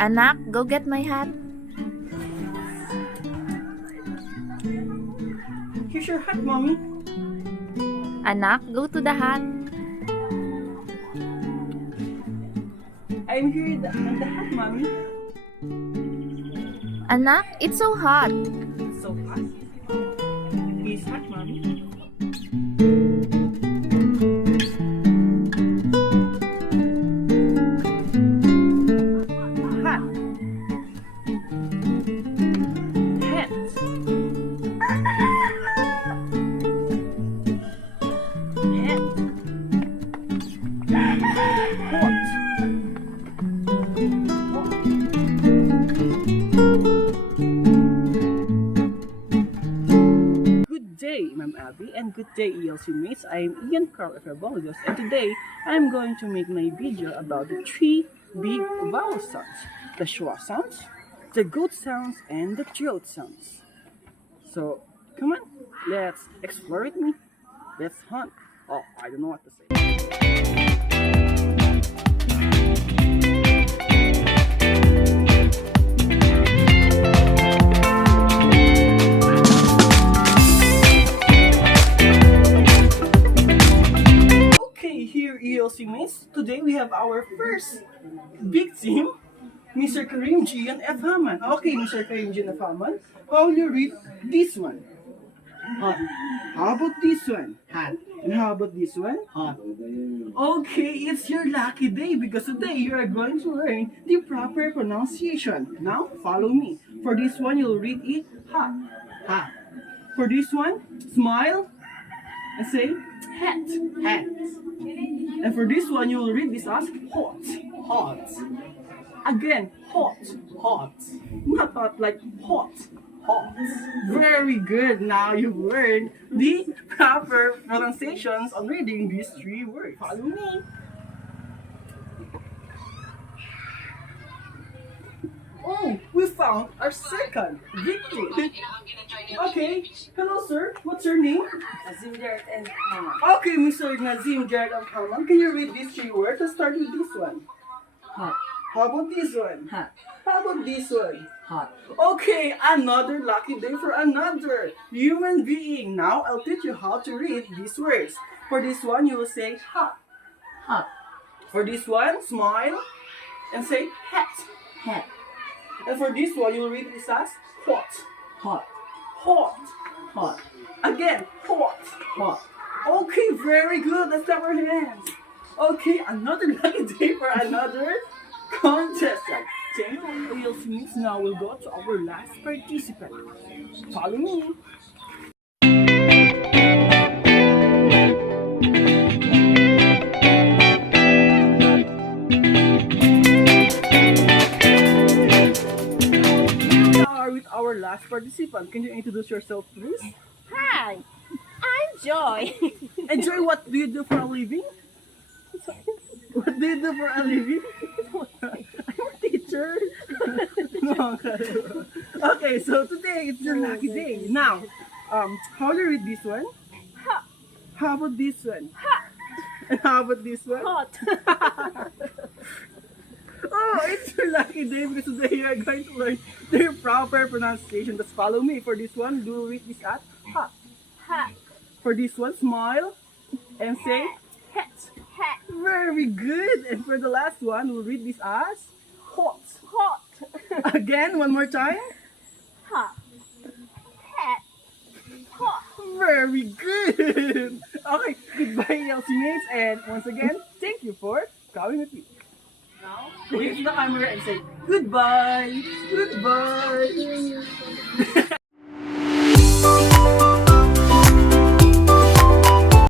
Anak, go get my hat. Here's your hat, Mommy. Anak, go to the hat. I'm here on the hat, Mommy. Anak, it's so hot. So hot. This hat, Mommy. Hat. Hat. Good day, Ma'am Abby, and good day, ELC mates. I am Ian Carl of Herbologos, and today I am going to make my video about the three big vowel sounds: the schwa sounds, the goat sounds, and the throat sounds. So, come on, let's explore with me. Let's hunt. Oh, I don't know what to say. Okay, here ELC mates. Today we have our first big team, Mr. Karim G and F. Haman. Okay, Mr. Karim G and F. Haman, how will you read this one? Hot. How about this one? Hot. And how about this one? Hot. Okay, it's your lucky day because today you are going to learn the proper pronunciation. Now, follow me. For this one, you'll read it hot. Hot. For this one, smile and say hat. Hat. And for this one, you'll read this as hot. Hot. Again, hot. Hot. Not hot, like hot. Hot. Very good. Now you've learned the proper pronunciations on reading these three words. Follow me. Oh, we found our second victim. Okay, hello sir. What's your name? Azim Jared and Mama. Okay, Mr. Nazim Jared of Haman. Can you read these three words? Let's start with this one. Hot. How about this one? Hot. How about this one? Hot. Okay, another lucky day for another human being. Now I'll teach you how to read these words. For this one, you will say hot. Hot. For this one, smile and say hat. Hat. And for this one, you'll read this as hot. Hot. Hot. Hot. Again, hot. Hot. Okay, very good. Let's clap our hands. Okay, another lucky day for another contestant. Thank you, ELC. Now we'll go to our last participant. Follow me. We are with our last participant. Can you introduce yourself, please? Hi, I'm Joy. Enjoy, what do you do for a living? What do you do for a living? I'm a teacher. No, okay, so today it's your lucky day. Now, how do you read this one? Hot. How about this one? Hot. And how about this one? Hot. Oh, it's your lucky day because today you are going to learn the proper pronunciation. Just follow me. For this one, do read this as hot. Hot. For this one, smile and say hat. Hat. Very good. And for the last one, we'll read this as hot. Hot. Again, one more time. Hot. Hat. Hot. Very good. Okay, goodbye, ELC mates. And once again, thank you for coming with me. Now, wave to the camera and say goodbye. Goodbye.